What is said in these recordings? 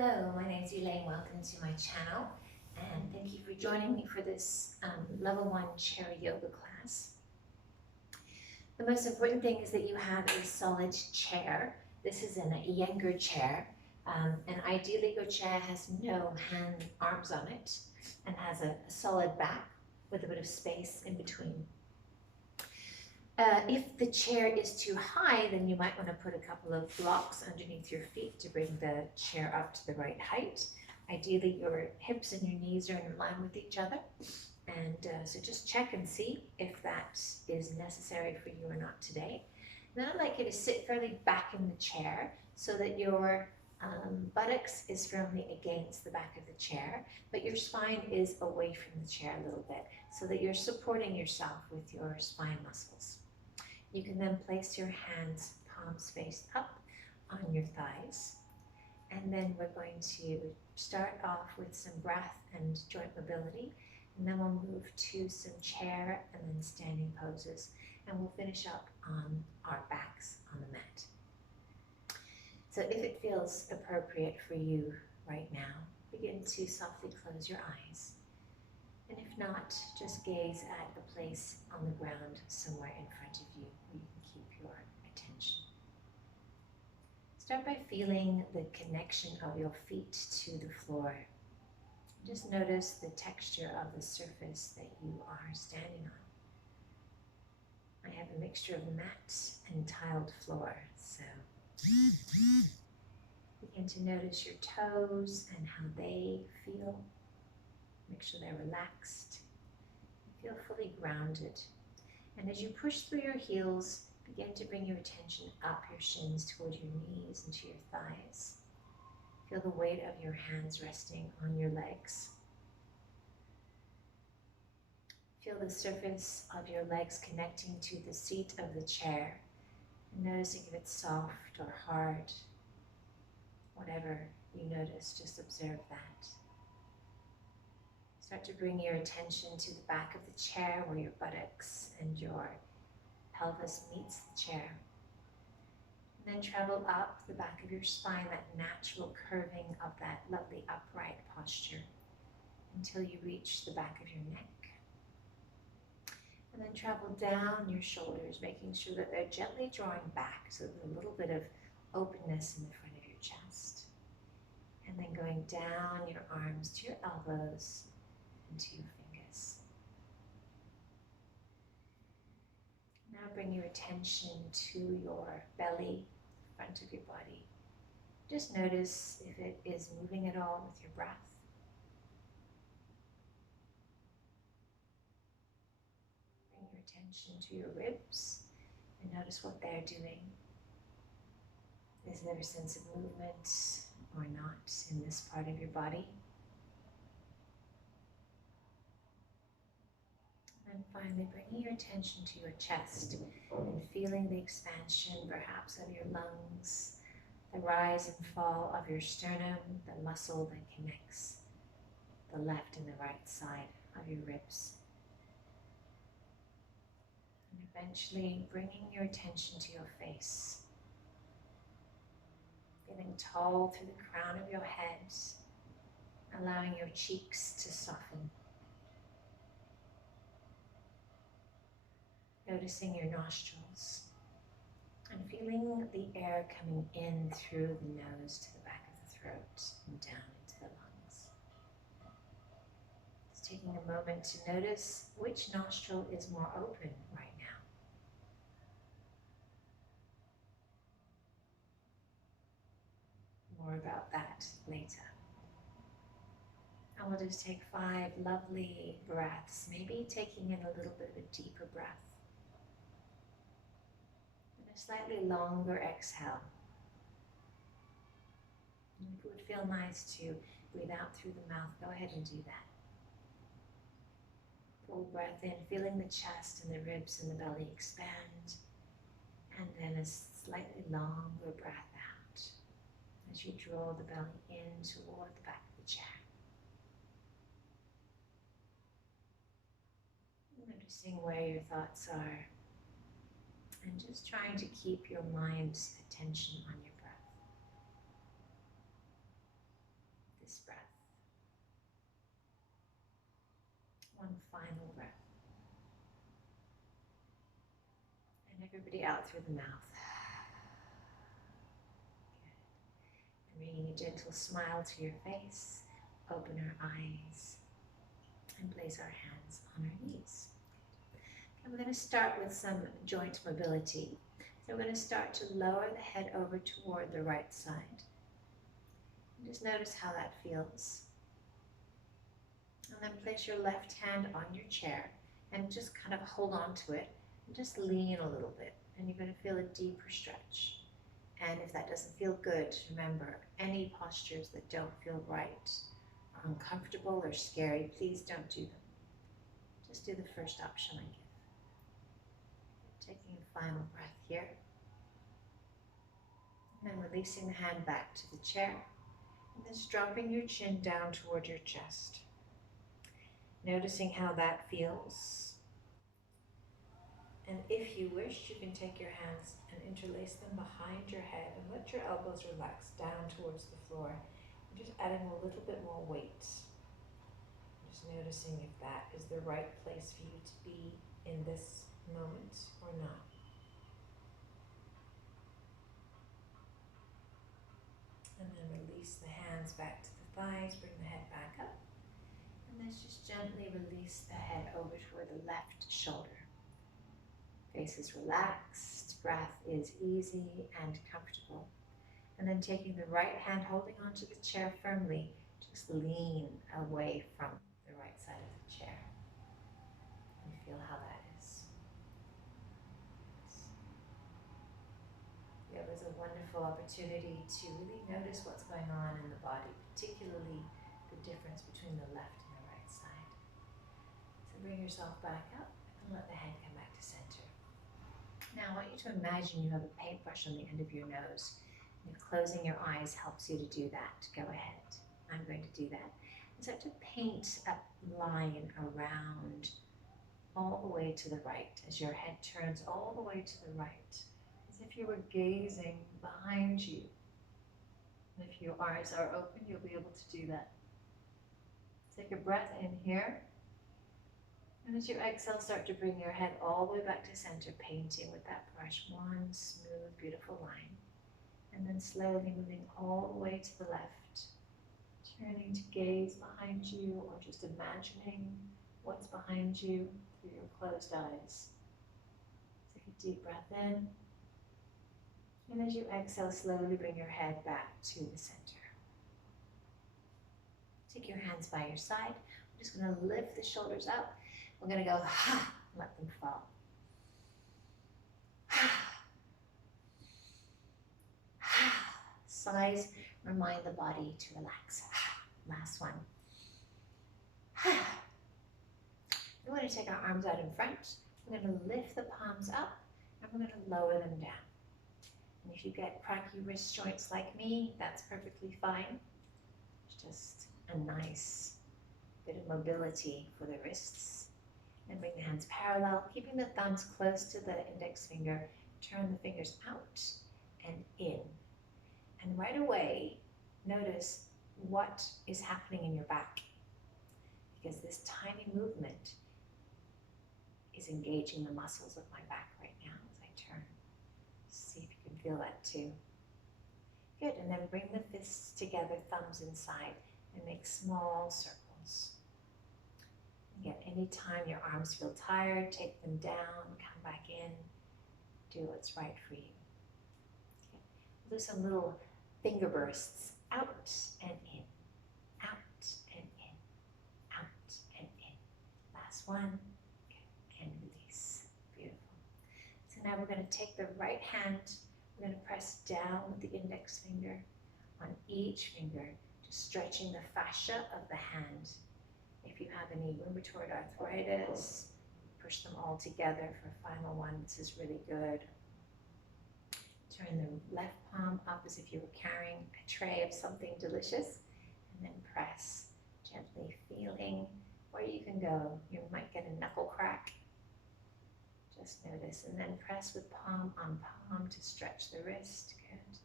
Hello, my name is Elaine. Welcome to my channel, and thank you for joining me for this level 1 chair yoga class. The most important thing is that you have a solid chair. This is an Iyengar chair, and ideally your chair has no arms on it and has a solid back with a bit of space in between. If the chair is too high, then you might want to put a couple of blocks underneath your feet to bring the chair up to the right height. Ideally, your hips and your knees are in line with each other. And so just check and see if that is necessary for you or not today. And then I'd like you to sit fairly back in the chair so that your buttocks is firmly against the back of the chair, but your spine is away from the chair a little bit so that you're supporting yourself with your spine muscles. You can then place your hands palms face up on your thighs. And then we're going to start off with some breath and joint mobility. And then we'll move to some chair and then standing poses. And we'll finish up on our backs on the mat. So if it feels appropriate for you right now, begin to softly close your eyes. And if not, just gaze at a place on the ground somewhere in front of you where you can keep your attention. Start by feeling the connection of your feet to the floor. Just notice the texture of the surface that you are standing on. I have a mixture of mat and tiled floor, so begin to notice your toes and how they feel. Make sure they're relaxed. Feel fully grounded. And as you push through your heels, begin to bring your attention up your shins toward your knees and to your thighs. Feel the weight of your hands resting on your legs. Feel the surface of your legs connecting to the seat of the chair. And noticing if it's soft or hard. Whatever you notice, just observe that. Start to bring your attention to the back of the chair where your buttocks and your pelvis meets the chair. And then travel up the back of your spine, that natural curving of that lovely upright posture until you reach the back of your neck. And then travel down your shoulders, making sure that they're gently drawing back so there's a little bit of openness in the front of your chest. And then going down your arms to your elbows and to your fingers. Now bring your attention to your belly, front of your body. Just notice if it is moving at all with your breath. Bring your attention to your ribs and notice what they're doing. Is there a sense of movement or not in this part of your body? And finally, bringing your attention to your chest and feeling the expansion, perhaps, of your lungs, the rise and fall of your sternum, the muscle that connects the left and the right side of your ribs. And eventually, bringing your attention to your face, feeling tall through the crown of your head, allowing your cheeks to soften. Noticing your nostrils and feeling the air coming in through the nose to the back of the throat and down into the lungs. Just taking a moment to notice which nostril is more open right now. More about that later. And we'll just take 5 lovely breaths, maybe taking in a little bit of a deeper breath. Slightly longer exhale. And if it would feel nice to breathe out through the mouth, go ahead and do that. Full breath in, feeling the chest and the ribs and the belly expand. And then a slightly longer breath out as you draw the belly in toward the back of the chair. Noticing where your thoughts are. And just trying to keep your mind's attention on your breath. out through the mouth. Bringing a gentle smile to your face, open our eyes, and place our hands on our knees. And we're going to start with some joint mobility. So we're going to start to lower the head over toward the right side. And just notice how that feels. And then place your left hand on your chair and just kind of hold on to it and just lean a little bit. And you're going to feel a deeper stretch. And if that doesn't feel good, remember, any postures that don't feel right, or uncomfortable or scary, please don't do them. Just do the first option I give. Taking a final breath here. And then releasing the hand back to the chair. And just dropping your chin down toward your chest. Noticing how that feels. And if you wish, you can take your hands and interlace them behind your head and let your elbows relax down towards the floor. And just adding a little bit more weight. Just noticing if that is the right place for you to be in this moment or not. And then release the hands back to the thighs, bring the head back up. And let's just gently release the head over toward the left shoulder. Face is relaxed, breath is easy and comfortable. And then taking the right hand, holding onto the chair firmly, just lean away from the right side of the chair. And feel how that is. It was a wonderful opportunity to really notice what's going on in the body, particularly the difference between the left and the right side. So bring yourself back up and let the head come back to center. Now I want you to imagine you have a paintbrush on the end of your nose. And closing your eyes helps you to do that. Go ahead. I'm going to do that. And start to paint a line around all the way to the right as your head turns all the way to the right. As if you were gazing behind you. And if your eyes are open, you'll be able to do that. Take a breath in here. And as you exhale, start to bring your head all the way back to center, painting with that brush one smooth, beautiful line. And then slowly moving all the way to the left, turning to gaze behind you or just imagining what's behind you through your closed eyes. Take a deep breath in. And as you exhale, slowly bring your head back to the center. Take your hands by your side. I'm just going to lift the shoulders up. We're going to go, ha, let them fall. Ha, ha. Sighs remind the body to relax. Ha. Last one. Ha. We're going to take our arms out in front. We're going to lift the palms up and we're going to lower them down. And if you get cracky wrist joints like me, that's perfectly fine. It's just a nice bit of mobility for the wrists. And bring the hands parallel, keeping the thumbs close to the index finger. Turn the fingers out and in. And right away, notice what is happening in your back. Because this tiny movement is engaging the muscles of my back right now as I turn. See if you can feel that too. Good, and then bring the fists together, thumbs inside, and make small circles. Again, anytime your arms feel tired, take them down, come back in, do what's right for you. Okay. We'll do some little finger bursts, out and in, out and in, out and in. Last one, okay. And release. Beautiful. So now we're going to take the right hand, we're going to press down with the index finger on each finger, just stretching the fascia of the hand. If you have any rheumatoid arthritis, push them all together for a final one. This is really good. Turn the left palm up as if you were carrying a tray of something delicious, and then press, gently feeling where you can go. You might get a knuckle crack. Just notice, and then press with palm on palm to stretch the wrist. Good.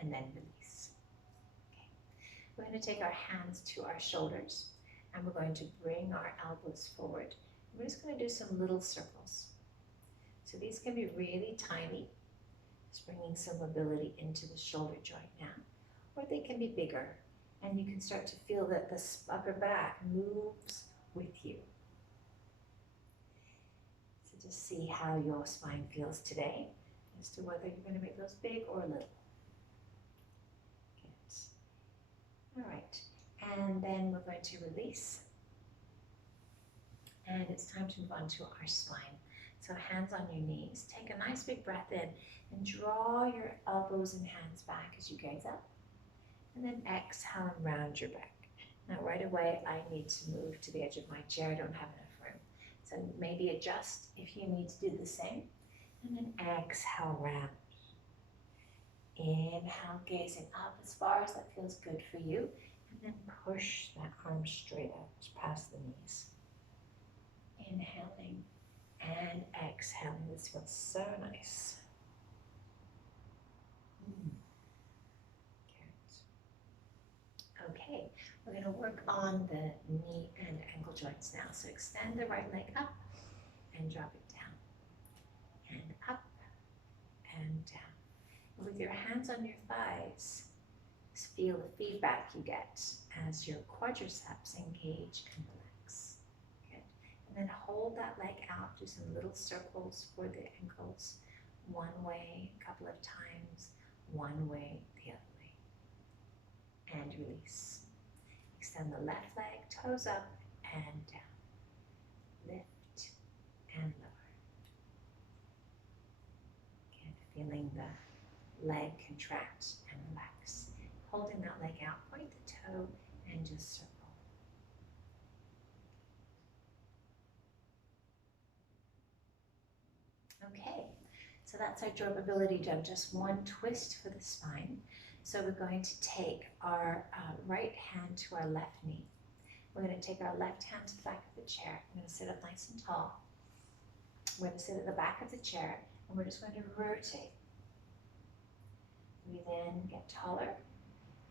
And then release. Okay. We're going to take our hands to our shoulders. And we're going to bring our elbows forward. We're just going to do some little circles. So these can be really tiny, just bringing some mobility into the shoulder joint now, or they can be bigger, and you can start to feel that the upper back moves with you. So just see how your spine feels today as to whether you're going to make those big or little. Good. All right, and then we're going to release. And it's time to move on to our spine. So hands on your knees, take a nice big breath in and draw your elbows and hands back as you gaze up. And then exhale and round your back. Now right away, I need to move to the edge of my chair. I don't have enough room. So maybe adjust if you need to do the same. And then exhale, round. Inhale, gazing up as far as that feels good for you. And then push that arm straight out, past the knees. Inhaling and exhaling. This feels so nice. Good. Okay, we're going to work on the knee and ankle joints now. So extend the right leg up and drop it down. And up and down. And with your hands on your thighs, just feel the feedback you get as your quadriceps engage and relax. Good. And then hold that leg out, do some little circles for the ankles. One way, a couple of times, one way, the other way. And release. Extend the left leg, toes up and down. Lift and lower. Again, feeling the leg contract and relax. Holding that leg out, point the toe and just circle. Okay, so that's our durability done. Just one twist for the spine. So we're going to take our right hand to our left knee. We're going to take our left hand to the back of the chair. I'm going to sit up nice and tall. We're going to sit at the back of the chair and we're just going to rotate. We then get taller.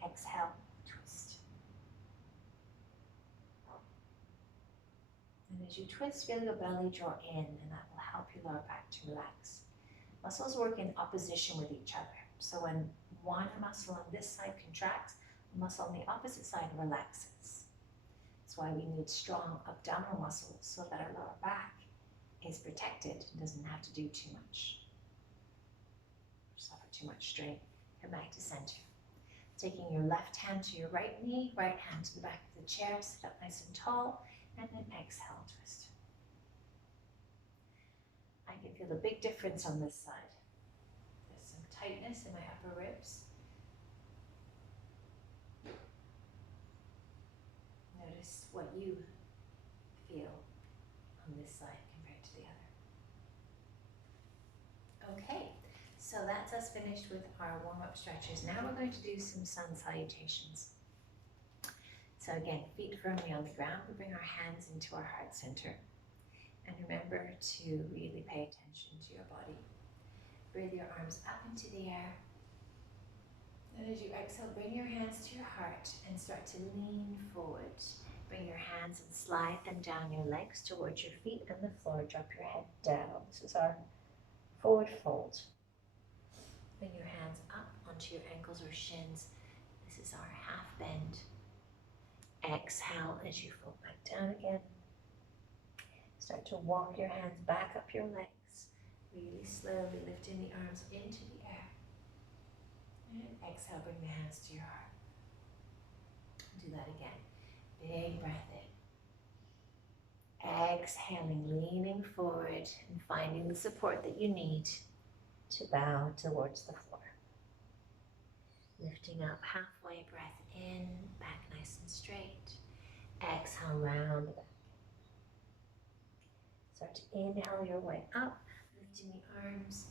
Exhale, twist. And as you twist, feel your belly draw in, and that will help your lower back to relax. Muscles work in opposition with each other. So when one muscle on this side contracts, the muscle on the opposite side relaxes. That's why we need strong abdominal muscles so that our lower back is protected and doesn't have to do too much. Suffer too much strain. Come back to center. Taking your left hand to your right knee, right hand to the back of the chair, sit up nice and tall, and then exhale, twist. I can feel a big difference on this side. There's some tightness in my upper ribs. Notice what you feel on this side compared to the other. Okay. So that's us finished with our warm-up stretches. Now we're going to do some sun salutations. So again, feet firmly on the ground. We bring our hands into our heart center. And remember to really pay attention to your body. Breathe your arms up into the air. And as you exhale, bring your hands to your heart and start to lean forward. Bring your hands and slide them down your legs towards your feet and the floor. Drop your head down. This is our forward fold. Bring your hands up onto your ankles or shins. This is our half bend. Exhale as you fold back down again. Start to walk your hands back up your legs. Really slowly lifting the arms into the air. And exhale, bring the hands to your heart. Do that again. Big breath in. Exhaling, leaning forward and finding the support that you need to bow towards the floor. Lifting up halfway, breath in, back nice and straight. Exhale, round the back. Start to inhale your way up, lifting the arms,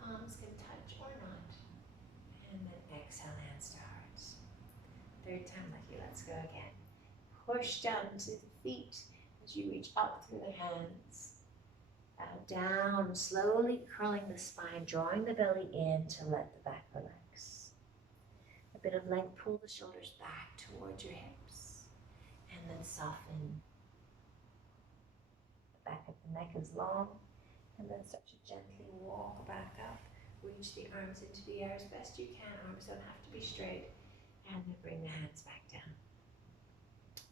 palms can touch or not. And then exhale, hands to hearts. Third time lucky, let's go again. Push down to the feet as you reach up through the hands. Bow down, slowly curling the spine, drawing the belly in to let the back relax. A bit of length, pull the shoulders back towards your hips, and then soften. The back of the neck is long, And then start to gently walk back up. Reach the arms into the air as best you can. Arms don't have to be straight. And then bring the hands back down.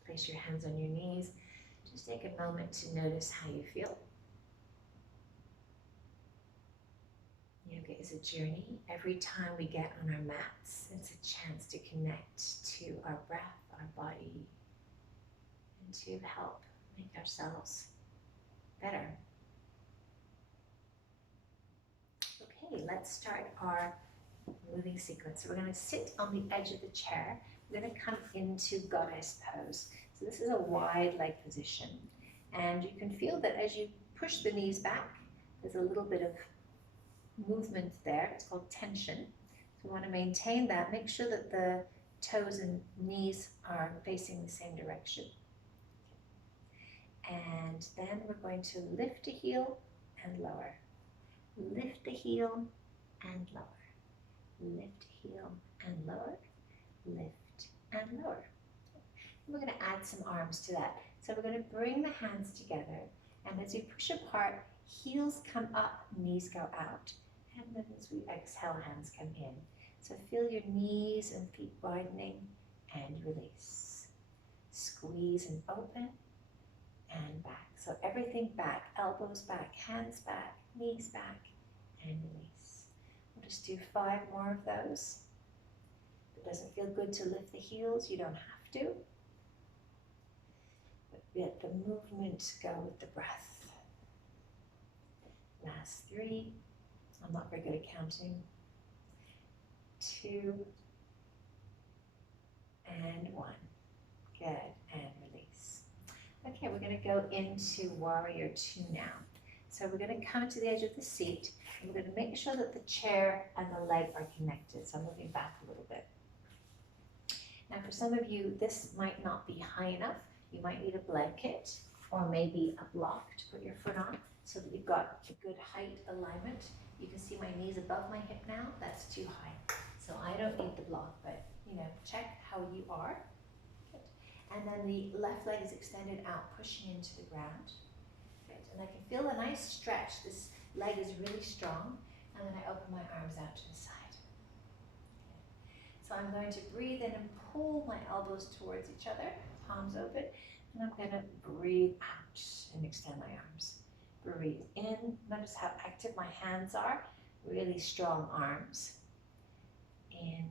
Place your hands on your knees. Just take a moment to notice how you feel. Yoga is a journey. Every time we get on our mats, it's a chance to connect to our breath, our body, and to help make ourselves better. Okay, let's start our moving sequence. So we're going to sit on the edge of the chair. We're going to come into goddess pose. So this is a wide leg position. And you can feel that as you push the knees back, there's a little bit of movement there. It's called tension. So we want to maintain that. Make sure that the toes and knees are facing the same direction. And then we're going to lift a heel and lower. Lift the heel and lower. Lift, heel, and lower. Lift and lower. And we're going to add some arms to that. So we're going to bring the hands together, and as we push apart, heels come up, knees go out. And then as we exhale, hands come in. So feel your knees and feet widening and release. Squeeze and open and back. So everything back, elbows back, hands back, knees back, and release. We'll just do 5 more of those. If it doesn't feel good to lift the heels, you don't have to. But let the movement go with the breath. Last 3. I'm not very good at counting. 2 and 1. Good, and release. Okay, we're going to go into Warrior 2 now. So we're going to come to the edge of the seat, and we're going to make sure that the chair and the leg are connected. So I'm moving back a little bit. Now for some of you, this might not be high enough. You might need a blanket or maybe a block to put your foot on so that you've got a good height alignment. You can see my knees above my hip now. That's too high. So I don't need the block, but check how you are. Good. And then the left leg is extended out, pushing into the ground. Good. And I can feel a nice stretch. This leg is really strong. And then I open my arms out to the side. Okay. So I'm going to breathe in and pull my elbows towards each other, palms open. And I'm going to breathe out and extend my arms. Breathe in. Notice how active my hands are. Really strong arms. In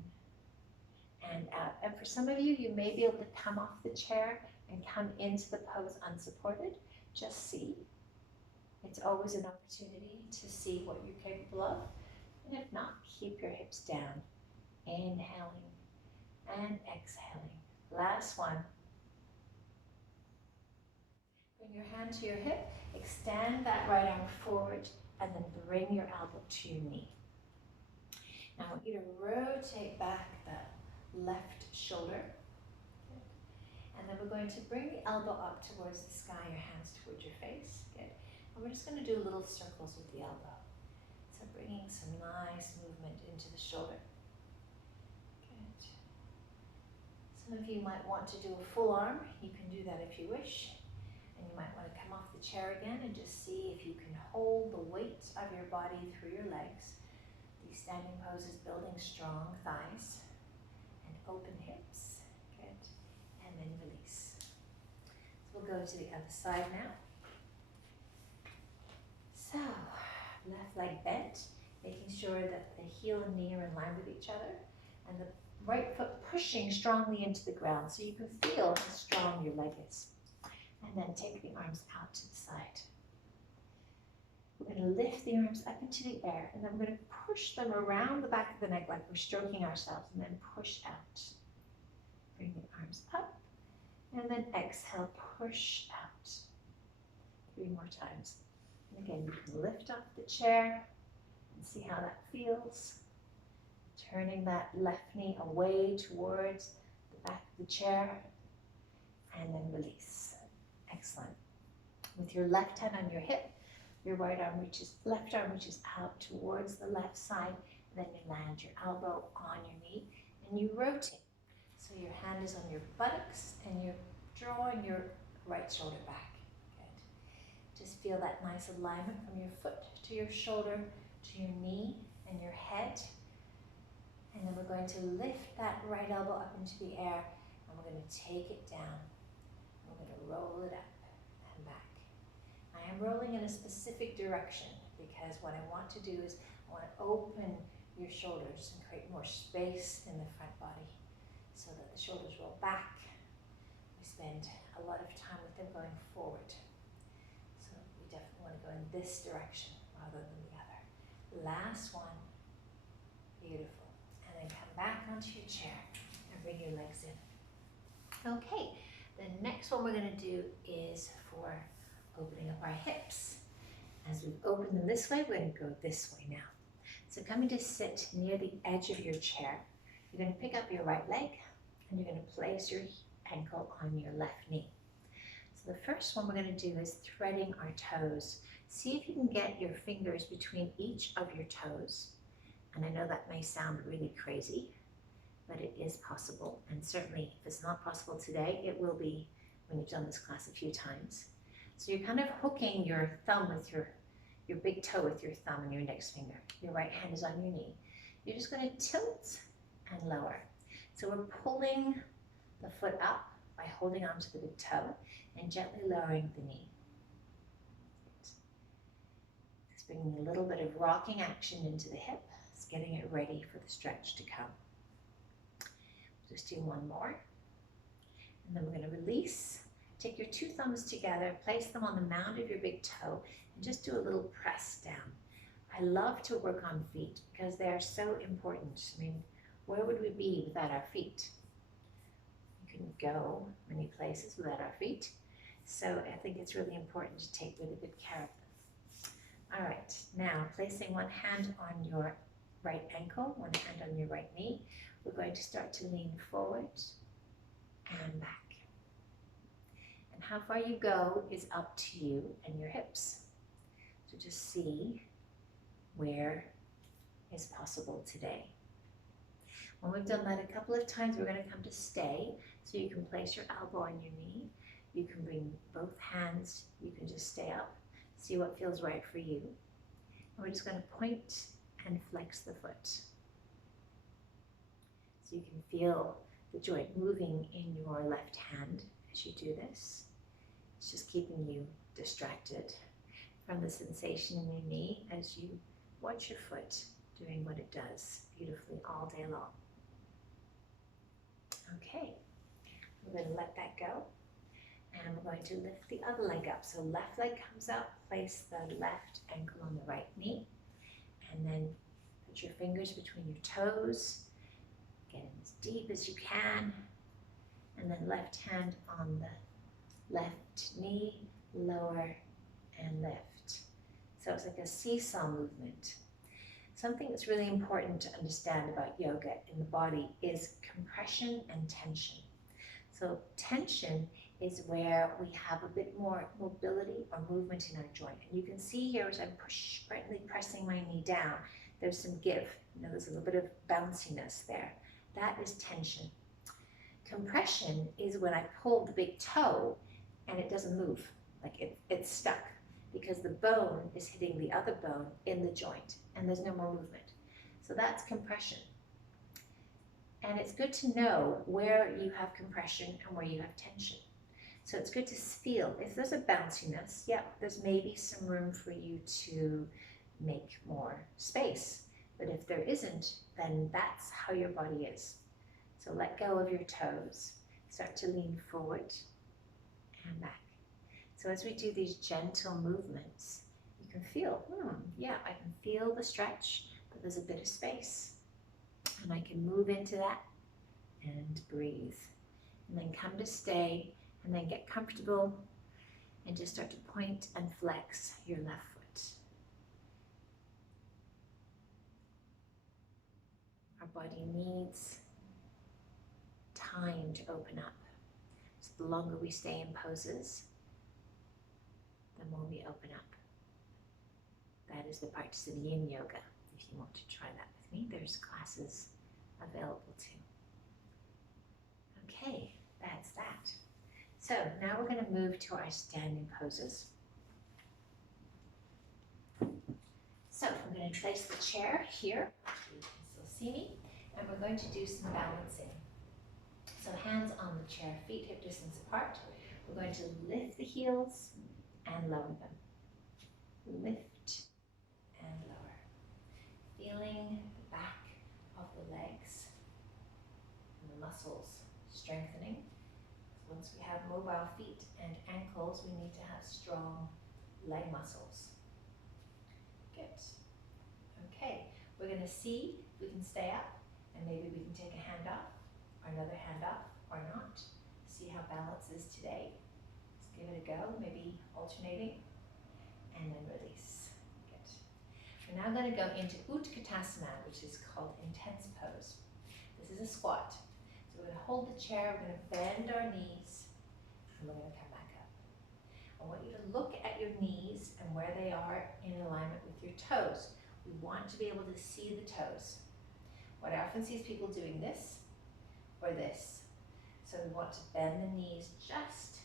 and out. And for some of you, you may be able to come off the chair and come into the pose unsupported. Just see. It's always an opportunity to see what you're capable of. And if not, keep your hips down. Inhaling and exhaling. Last one. Bring your hand to your hip. Extend that right arm forward and then bring your elbow to your knee. Now I want you to rotate back the left shoulder. Good. And then we're going to bring the elbow up towards the sky, your hands towards your face. Good. And we're just going to do little circles with the elbow. So bringing some nice movement into the shoulder. Good. Some of you might want to do a full arm. You can do that if you wish. And you might want to come off the chair again and just see if you can hold the weight of your body through your legs. These standing poses, building strong thighs and open hips. Good. And then release. So we'll go to the other side now. So, left leg bent, making sure that the heel and knee are in line with each other, and the right foot pushing strongly into the ground so you can feel how strong your leg is. And then take the arms out to the side. We're going to lift the arms up into the air, and then we're going to push them around the back of the neck like we're stroking ourselves, and then push out. Bring the arms up, and then exhale, push out. 3 more times. And again, you can lift off the chair and see how that feels. Turning that left knee away towards the back of the chair, and then release. Excellent. With your left hand on your hip, your right arm reaches, left arm reaches out towards the left side, and then you land your elbow on your knee, and you rotate. So your hand is on your buttocks, and you're drawing your right shoulder back. Good. Just feel that nice alignment from your foot to your shoulder, to your knee and your head. And then we're going to lift that right elbow up into the air, and we're going to take it down. We're going to roll it up and back. I am rolling in a specific direction because what I want to do is I want to open your shoulders and create more space in the front body so that the shoulders roll back. We spend a lot of time with them going forward. So we definitely want to go in this direction rather than the other. Last one. Beautiful. And then come back onto your chair and bring your legs in. Okay, the next one we're going to do is for opening up our hips. As we've opened them this way, we're going to go this way now. So coming to sit near the edge of your chair, you're going to pick up your right leg and you're going to place your ankle on your left knee. So the first one we're going to do is threading our toes. See if you can get your fingers between each of your toes. And I know that may sound really crazy, but it is possible. And certainly if it's not possible today, it will be when you've done this class a few times. So you're kind of hooking your thumb with your big toe with your thumb and your index finger. Your right hand is on your knee. You're just going to tilt and lower. So we're pulling the foot up by holding onto the big toe and gently lowering the knee. Just bringing a little bit of rocking action into the hip. Getting it ready for the stretch to come. Just do one more. And then we're going to release. Take your two thumbs together, place them on the mound of your big toe, and just do a little press down. I love to work on feet because they are so important. I mean, where would we be without our feet? We couldn't go many places without our feet. So I think it's really important to take really good care of them. All right, now placing one hand on your right ankle, one hand on your right knee. We're going to start to lean forward and back. And how far you go is up to you and your hips. So just see where is possible today. When we've done that a couple of times, we're going to come to stay. So you can place your elbow on your knee. You can bring both hands. You can just stay up. See what feels right for you. And we're just going to point and flex the foot. So you can feel the joint moving in your left hand as you do this. It's just keeping you distracted from the sensation in your knee as you watch your foot doing what it does beautifully all day long. Okay, we're going to let that go. And we're going to lift the other leg up. So left leg comes up, place the left ankle on the right knee. And then put your fingers between your toes, get in as deep as you can, and then left hand on the left knee, lower and lift. So it's like a seesaw movement. Something that's really important to understand about yoga in the body is compression and tension. So tension is where we have a bit more mobility or movement in our joint. And you can see here as I'm gently pressing my knee down, there's some give. You know, there's a little bit of bounciness there. That is tension. Compression is when I pull the big toe and it doesn't move, like it's stuck because the bone is hitting the other bone in the joint and there's no more movement. So that's compression. And it's good to know where you have compression and where you have tension. So it's good to feel if there's a bounciness, there's maybe some room for you to make more space. But if there isn't, then that's how your body is. So let go of your toes. Start to lean forward and back. So as we do these gentle movements, you can feel, I can feel the stretch, but there's a bit of space. And I can move into that and breathe. And then come to stay, and then get comfortable and just start to point and flex your left foot. Our body needs time to open up. So the longer we stay in poses, the more we open up. That is the practice of yin yoga. If you want to try that with me, there's classes available too. Okay, that's that. So now we're going to move to our standing poses. going to place the chair here, so you can still see me, and we're going to do some balancing. So hands on the chair, feet hip distance apart. We're going to lift the heels and lower them. Lift and lower. Feeling the back of the legs and the muscles strengthening. Once we have mobile feet and ankles, we need to have strong leg muscles. Good. Okay, we're going to see if we can stay up, and maybe we can take a hand off, or another hand off, or not. See how balance is today. Let's give it a go, maybe alternating, and then release. Good. We're now going to go into Utkatasana, which is called intense pose. This is a squat. So we're going to hold the chair, we're going to bend our knees, and we're going to come back up. I want you to look at your knees and where they are in alignment with your toes. We want to be able to see the toes. What I often see is people doing this or this. So we want to bend the knees just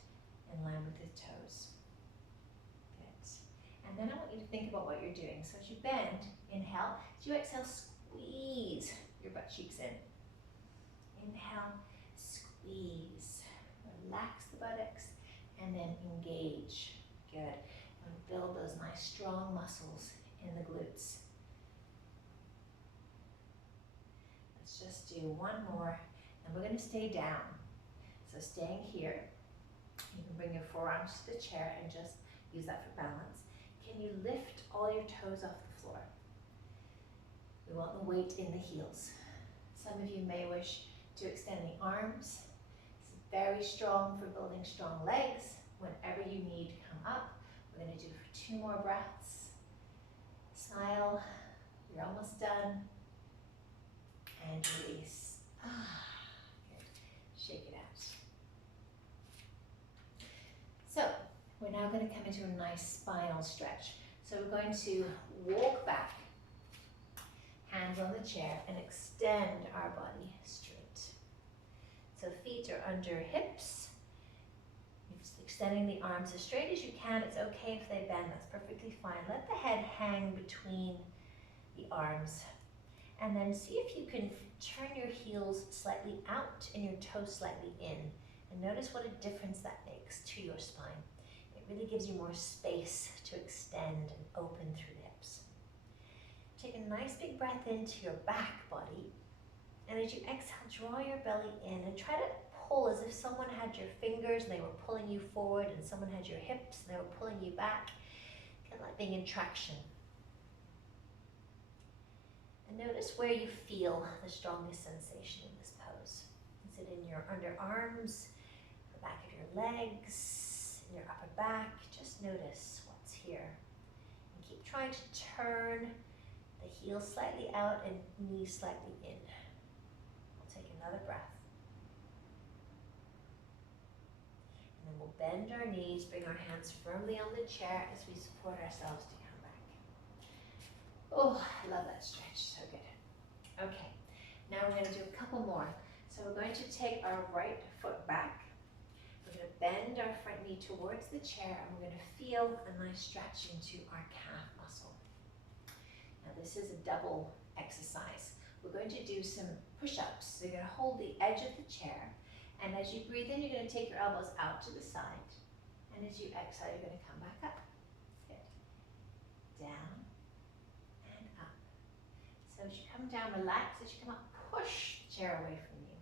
in line with the toes. Good. And then I want you to think about what you're doing. So as you bend, inhale. As you exhale, squeeze your butt cheeks in. Inhale, squeeze. Relax the buttocks and then engage. Good. And build those nice strong muscles in the glutes. Let's just do one more, and we're going to stay down. So staying here, you can bring your forearms to the chair and just use that for balance. Can you lift all your toes off the floor? We want the weight in the heels. Some of you may wish to extend the arms. It's very strong for building strong legs. Whenever you need, come up. We're going to do it for 2 more breaths. Smile. You're almost done. And release. Good. Shake it out. So we're now going to come into a nice spinal stretch. So we're going to walk back, hands on the chair, and extend our body straight. So feet are under hips. You're just extending the arms as straight as you can. It's okay if they bend, that's perfectly fine. Let the head hang between the arms. And then see if you can turn your heels slightly out and your toes slightly in. And notice what a difference that makes to your spine. It really gives you more space to extend and open through the hips. Take a nice big breath into your back body. And as you exhale, draw your belly in and try to pull as if someone had your fingers and they were pulling you forward, and someone had your hips and they were pulling you back. Kind of like being in traction. And notice where you feel the strongest sensation in this pose. Is it in your underarms, the back of your legs, in your upper back? Just notice what's here. And keep trying to turn the heels slightly out and knees slightly in. We'll take another breath. And then we'll bend our knees, bring our hands firmly on the chair as we support ourselves to come back. Oh, I love that stretch, so good. Okay, now we're going to do a couple more. So we're going to take our right foot back. We're going to bend our front knee towards the chair, and we're going to feel a nice stretch into our calf muscle. Now this is a double exercise. We're going to do some push-ups. So you're going to hold the edge of the chair, and as you breathe in, you're going to take your elbows out to the side. And as you exhale, you're going to come back up. Good. Down. So as you come down, relax. As you come up, push the chair away from you.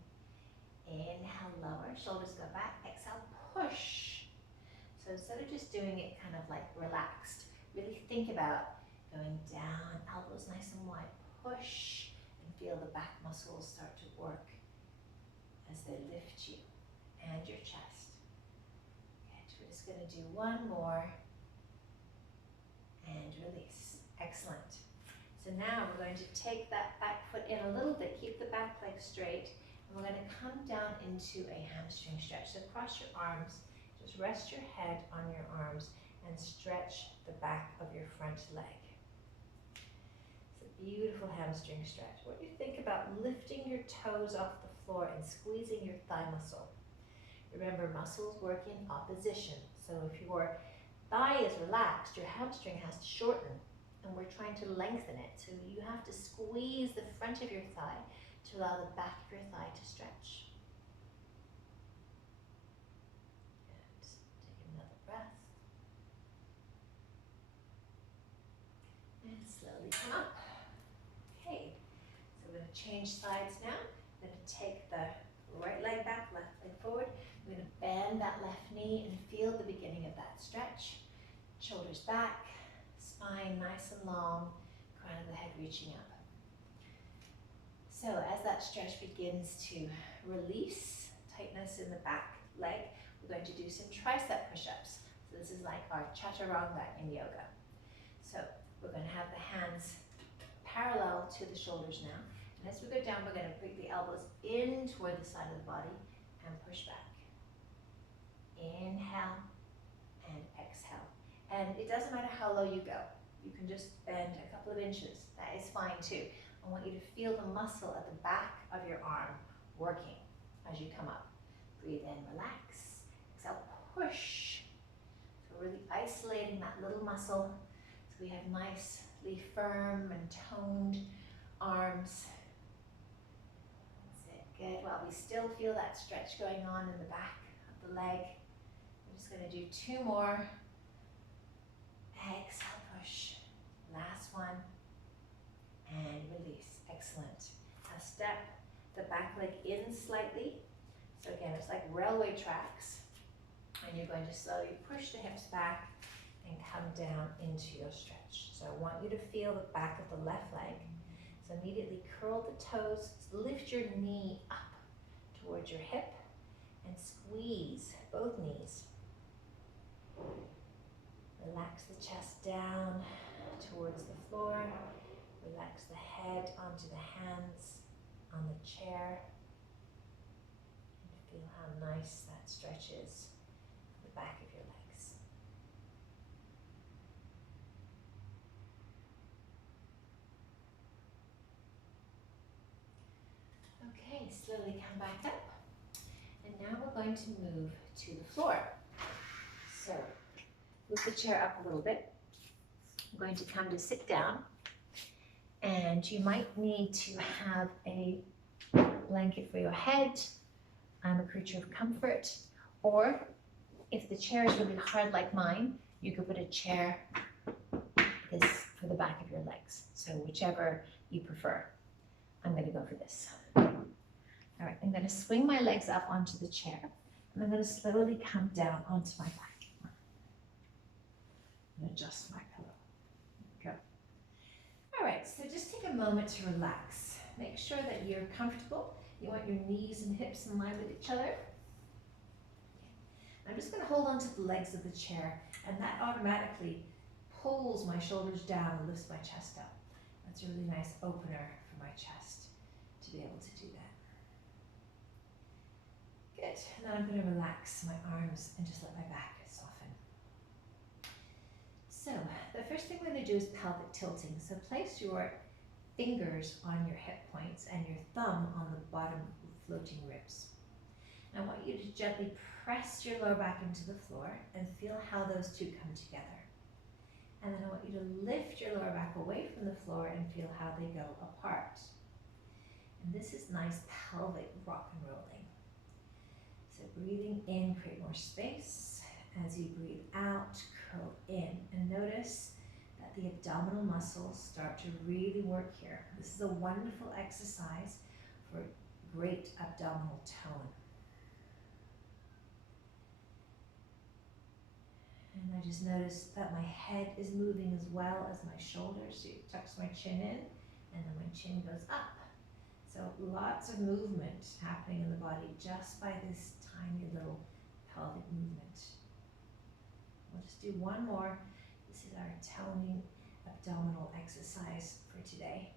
Inhale, lower, shoulders go back. Exhale, push. So instead of just doing it kind of like relaxed, really think about going down, elbows nice and wide, push, and feel the back muscles start to work as they lift you and your chest. Good. We're just going to do one more and release. Excellent. So now we're going to take that back foot in a little bit, keep the back leg straight, and we're going to come down into a hamstring stretch. So cross your arms, just rest your head on your arms and stretch the back of your front leg. It's a beautiful hamstring stretch. What do you think about lifting your toes off the floor and squeezing your thigh muscle? Remember, muscles work in opposition. So if your thigh is relaxed, your hamstring has to shorten. and we're trying to lengthen it. So you have to squeeze the front of your thigh to allow the back of your thigh to stretch. And take another breath. And slowly come up. Okay, so we're going to change sides now. I'm going to take the right leg back, left leg forward. I'm going to bend that left knee and feel the beginning of that stretch. Shoulders back, spine nice and long, crown of the head reaching up. So as that stretch begins to release tightness in the back leg, we're going to do some tricep push-ups. So this is like our chaturanga in yoga. So we're going to have the hands parallel to the shoulders now. And as we go down, we're going to bring the elbows in toward the side of the body and push back. Inhale and exhale. And it doesn't matter how low you go. You can just bend a couple of inches. That is fine too. I want you to feel the muscle at the back of your arm working as you come up. Breathe in, relax. Exhale, push. So really isolating that little muscle so we have nicely firm and toned arms. That's it, good. While we still feel that stretch going on in the back of the leg, I'm just going to do 2 more. Exhale, push. Last one. And release. Excellent. Now step the back leg in slightly. So again, it's like railway tracks. And you're going to slowly push the hips back and come down into your stretch. So I want you to feel the back of the left leg. So immediately curl the toes, lift your knee up towards your hip and squeeze both knees. Relax the chest down towards the floor. Relax the head onto the hands on the chair. And feel how nice that stretches the back of your legs. Okay, slowly come back up. And now we're going to move to the floor. So, move the chair up a little bit. I'm going to come to sit down. And you might need to have a blanket for your head. I'm a creature of comfort. Or if the chair is really hard like mine, you could put a chair this for the back of your legs. So whichever you prefer. I'm going to go for this. All right, I'm going to swing my legs up onto the chair. And I'm going to slowly come down onto my back. And adjust my pillow. Go. All right, so just take a moment to relax. Make sure that you're comfortable. You want your knees and hips in line with each other. I'm just going to hold on to the legs of the chair, and that automatically pulls my shoulders down and lifts my chest up. That's a really nice opener for my chest to be able to do that. Good. And then I'm going to relax my arms and just let my back soften. So the first thing we're going to do is pelvic tilting. So place your fingers on your hip points and your thumb on the bottom floating ribs. And I want you to gently press your lower back into the floor and feel how those two come together. And then I want you to lift your lower back away from the floor and feel how they go apart. And this is nice pelvic rock and rolling. So breathing in, create more space. As you breathe out, curl in. And notice that the abdominal muscles start to really work here. This is a wonderful exercise for great abdominal tone. And I just notice that my head is moving as well as my shoulders. So it tucks my chin in, and then my chin goes up. So lots of movement happening in the body just by this tiny little pelvic movement. We'll just do one more. This is our toning abdominal exercise for today.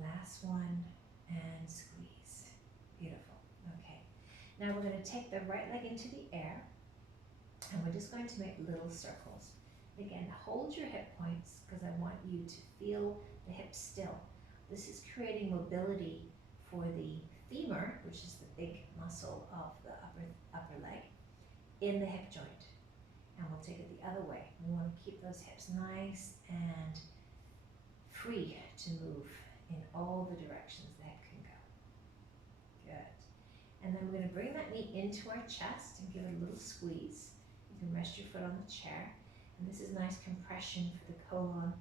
Last one, and squeeze. Beautiful. Okay. Now we're going to take the right leg into the air, and we're just going to make little circles. Again, hold your hip points because I want you to feel the hips still. This is creating mobility for the femur, which is the big muscle of the upper leg, in the hip joint. And we'll take it the other way. We want to keep those hips nice and free to move in all the directions the hip can go. Good. And then we're going to bring that knee into our chest and give it a little squeeze. You can rest your foot on the chair. And this is nice compression for the colon,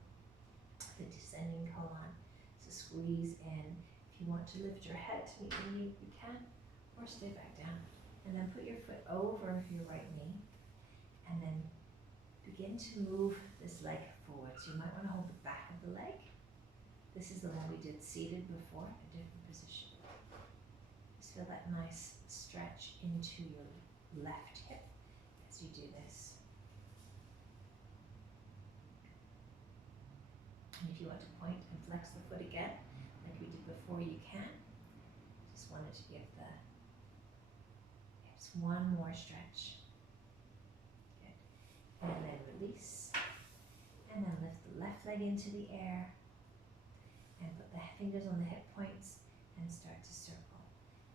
the descending colon. So squeeze in. If you want to lift your head to meet the knee, you can, or stay back down. And then put your foot over your right knee. And then begin to move this leg forward. So you might want to hold the back of the leg. This is the one we did seated before, a different position. Just feel that nice stretch into your left hip as you do this. And if you want to point and flex the foot again, like we did before, you can. Just wanted to give the hips one more stretch. Good. And then release. And then lift the left leg into the air. And put the fingers on the hip points and start to circle.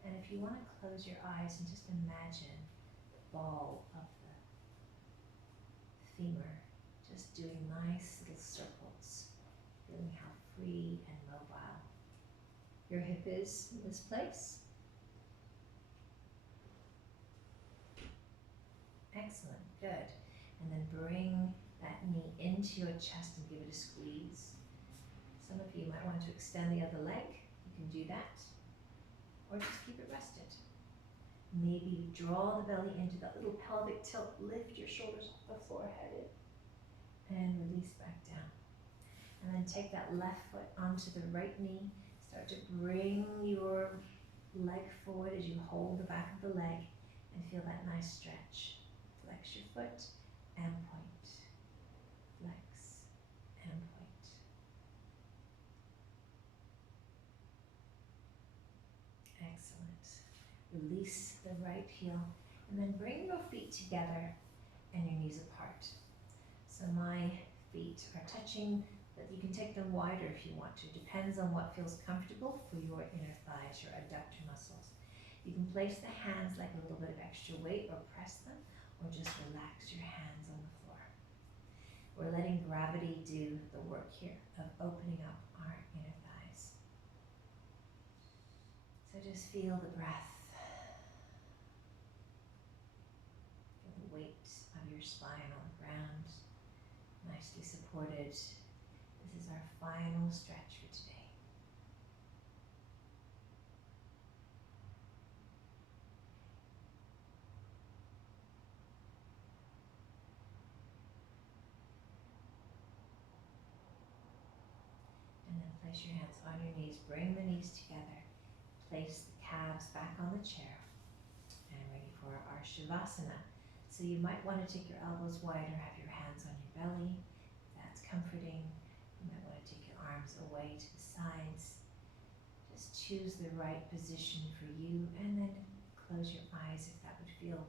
And if you want to close your eyes and just imagine the ball of the femur just doing nice little circles, feeling how free and mobile your hip is in this place. Excellent, good. And then bring that knee into your chest and give it a squeeze. Some of you might want to extend the other leg. You can do that. Or just keep it rested. Maybe draw the belly into that little pelvic tilt. Lift your shoulders off the floor, head in. And release back down. And then take that left foot onto the right knee. Start to bring your leg forward as you hold the back of the leg. And feel that nice stretch. Flex your foot and point. Flex and point. Excellent. Release the right heel and then bring your feet together and your knees apart. So my feet are touching, but you can take them wider if you want to. Depends on what feels comfortable for your inner thighs, your adductor muscles. You can place the hands like a little bit of extra weight or press them, or just relax your hands on the floor. We're letting gravity do the work here of opening up our inner thighs. So just feel the breath. Feel the weight of your spine on the ground, nicely supported. This is our final stretch for today. And then place your hands on your knees, bring the knees together. Place the calves back on the chair and ready for our Shavasana. So you might want to take your elbows wider, have your hands on your belly, if that's comforting. You might want to take your arms away to the sides. Just choose the right position for you and then close your eyes if that would feel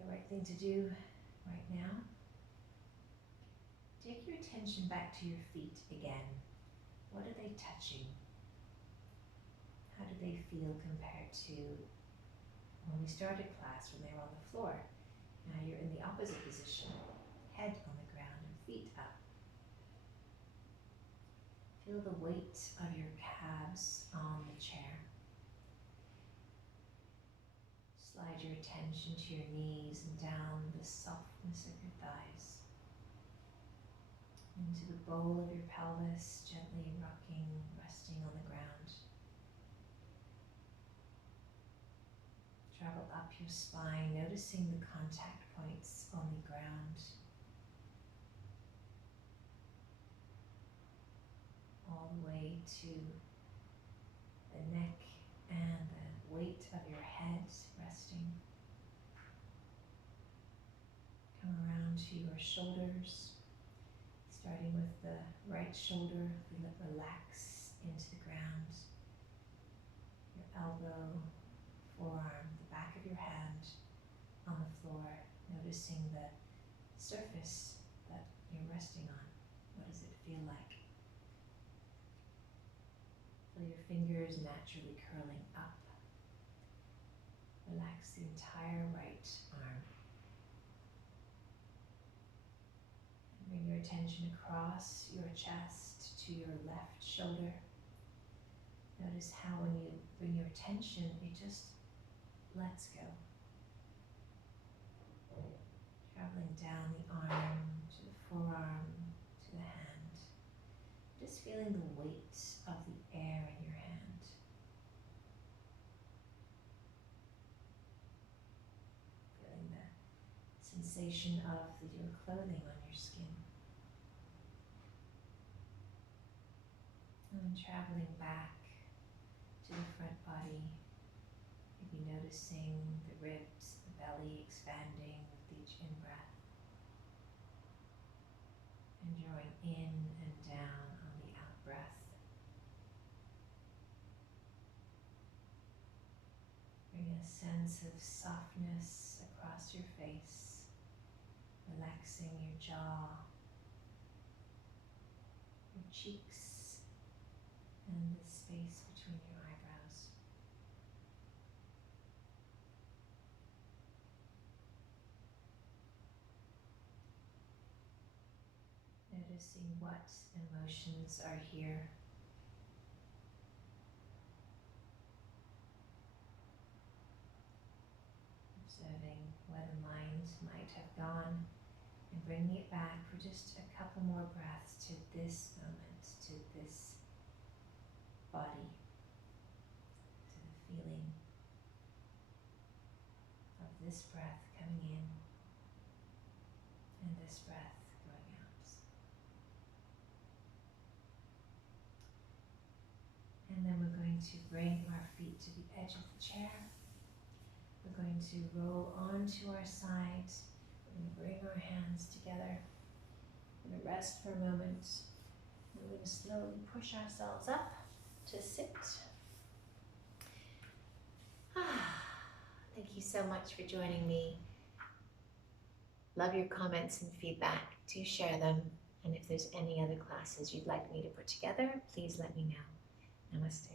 the right thing to do right now. Take your attention back to your feet again. What are they touching? How do they feel compared to when we started class, when they were on the floor? Now you're in the opposite position, head on the ground and feet up. Feel the weight of your calves on the chair. Slide your attention to your knees and down the softness of your thighs. Into the bowl of your pelvis, gently rocking, resting on the ground. Travel up your spine, noticing the contact points on the ground. All the way to the neck and the weight of your head resting. Come around to your shoulders, starting with the right shoulder, feel it relax into the ground. Your elbow, forearm, the back of your hand on the floor, noticing the surface that you're resting on. What does it feel like? Feel your fingers naturally curling up. Relax the entire right arm. And bring your attention across your chest to your left shoulder. Notice how when you bring your attention, it just lets go. Traveling down the arm to the forearm to the hand. Just feeling the weight of the air in your hand. Feeling the sensation of your clothing on your skin. And then traveling back to the front body, maybe noticing the ribs, the belly expanding with each in-breath. And drawing in and down on the out-breath. Bring a sense of softness across your face, relaxing your jaw, your cheeks, and the space between your eyebrows. Noticing what emotions are here. Observing where the mind might have gone and bringing it back for just a couple more breaths to this moment, to this body, to the feeling of this breath coming in and this breath going out. And then we're going to bring our feet to the edge of the chair. We're going to roll onto our side. We're going to bring our hands together. We're going to rest for a moment. We're going to slowly push ourselves up to sit. Thank you so much for joining me. Love your comments and feedback. Do share them. And if there's any other classes you'd like me to put together, please let me know. Namaste.